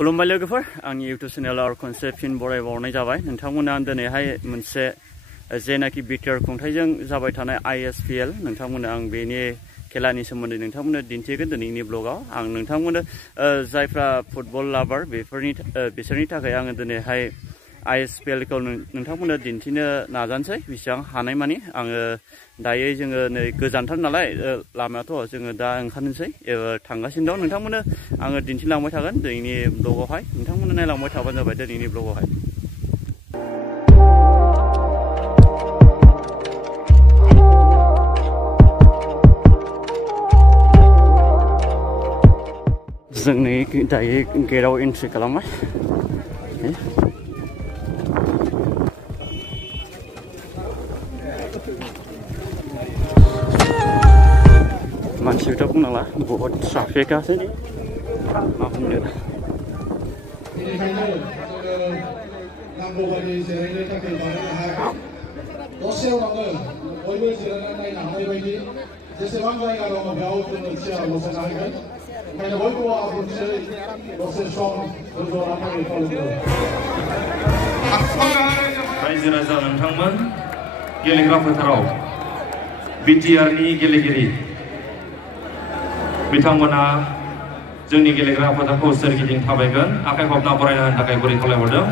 खुलुमबाय लोगोफोर आंनि YouTube चेनेलाव खनसे फिन बरायबावनाय जाबाय नोंथांमोना दिनैहाय मोनसे जेनाखि बिटिआर खुंथायजों जाबाय थानाय ISPL नोंथांमोना आं बेनि खेलानि सोमोन्दै नोंथांमोननो दिन्थिगोन दिनैनि ब्लगाव आं नोंथांमोननो जायफ्रा फुटबल लाभार बिसोरनि थाखाय आङो दिनैहाय ISPL खौ नोंथांमोननो दिन्थिनो नाजानोसै बेसेबां हानायमानि आङो दायो जोङो नै गोजानथार नालाय लामायाथ' जोङो दा ओंखारनोसै थांगासिनो दं नोंथांमोननो आङो दिन्थिलांबाय थागोन दिनैनि ब्लगावहाय नोंथांमोननो नायलांबाय थाबानो जाबाय दिनैनि ब्लगावहाय जोंनि दायो गेटआव एन्ट्रि खालामबाय मानसिफोरथ' बुंनांला बहुद ट्राफिकआसै मा बुंनो नांगौबादि जिरायनो थाखाय बानायनो हायाखै दसे उनावनो बयबो जिरायनानै नायनो हानाय बायदि जेसेबां जायगा दङ बेयाव जोङो सियार बसायना होगोन ओंखायनो बयबो आब्रुथियै दसे सम दोनथ'नो थाखाय खावलायो रायजो राजा नोंथांमोन गेलेग्रा फोथाराव बिटिआरनि गेलेगिरि बिथांमोना जोंनि गेलेग्रा फोथारखौ सोरगिदिं थाबायगोन आखाइ खबना बरायना होनो थाखाय गुरै खावलायहरदों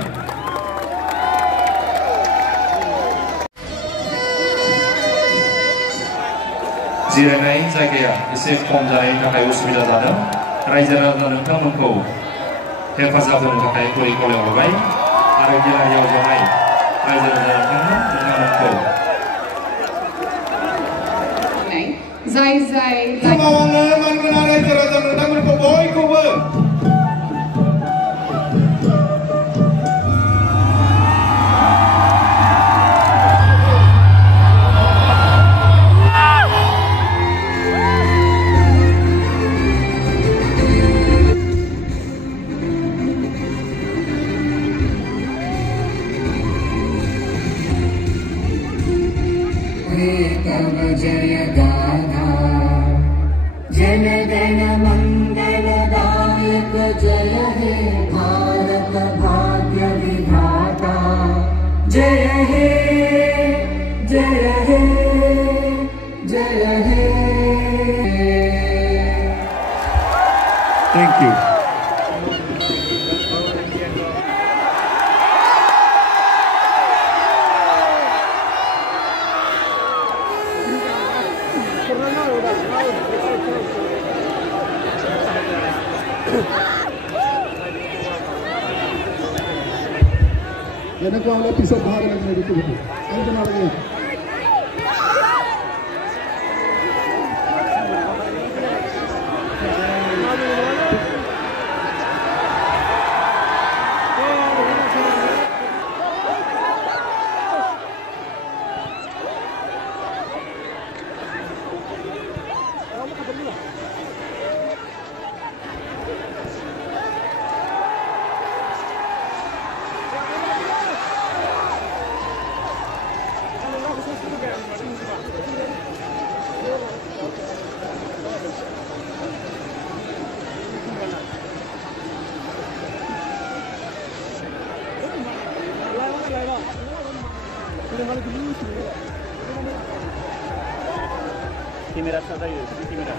जिरायनाय जायगाया एसे खम जानायनि थाखाय उसुबिदा जादों रायजो राजा नोंथांमोनखौ हेफाजाब होनो थाखाय गुरै खावलायहरबाय आरो गेलेनायाव जनाय रायजो राजा नोंथांमोनखौ जाय समावनो मानगोनां रायजो राजा नोंथांमोनखौ बयखौबो जय गाथा जन गण मंगलदायक जय हे भारत भाग्य विधाता जय हे जय हे जय हे थैंक यू எனக்கு அவளை பிச பாருங்க விட்டு விட்டு அந்த நாளைக்கு Kamera saja kamera.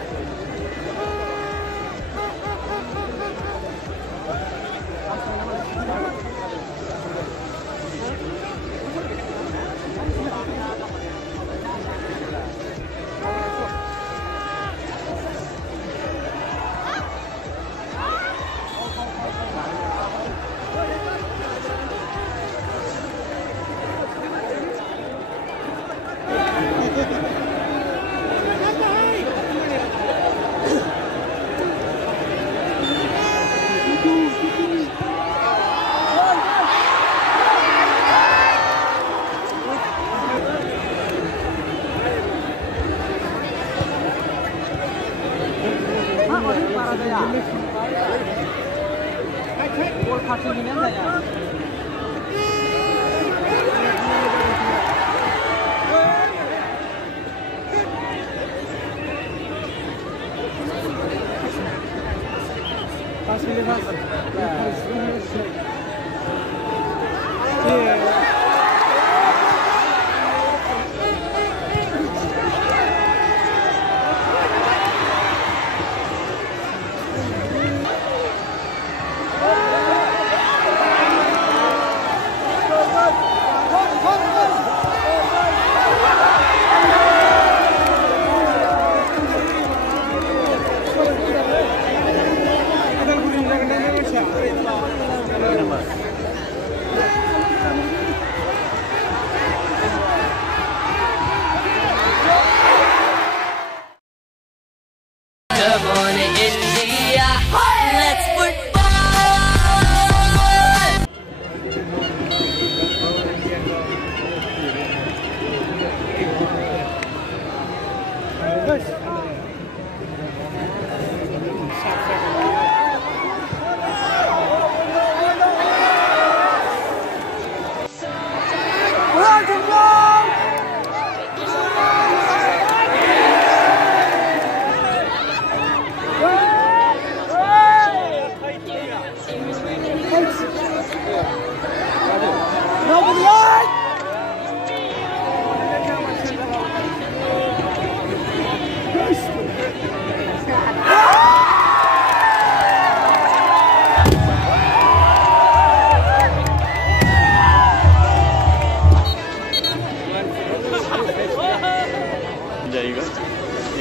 जाएगा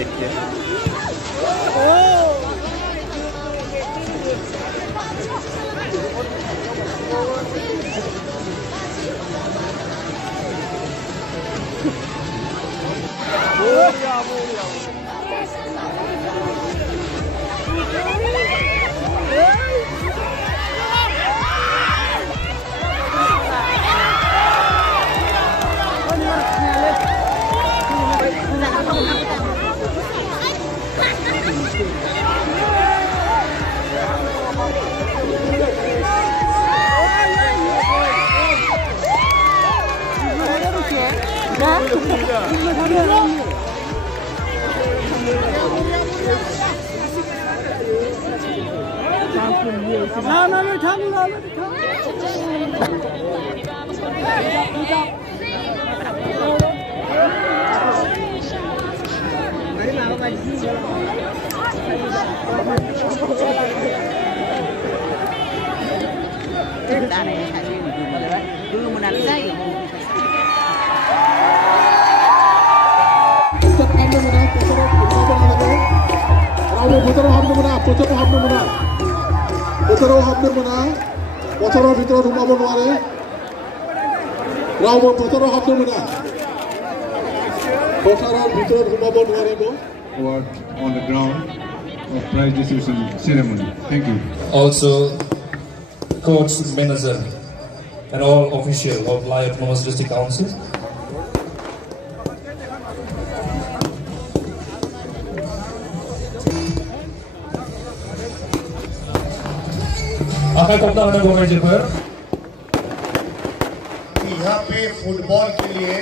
एक के 보도록 합는 문화, 보도록 합는 문화, 보도록 합는 문화, 보도록 비도록 동마본 노아래, 라우본 보도록 합는 문화, 보도록 비도록 동마본 노아래 뭐. Award on the ground of prize distribution ceremony. Thank you. Also, coach, manager, and all officials of Lai Autonomous District Council. यहाँ पे फुटबॉल के लिए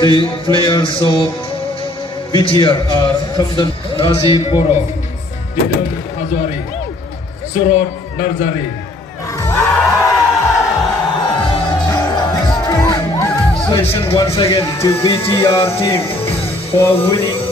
The players of BTR are Hamdan Razi Boro, Didam Hazwari, Surot Narzari. Congratulations once again to BTR team for winning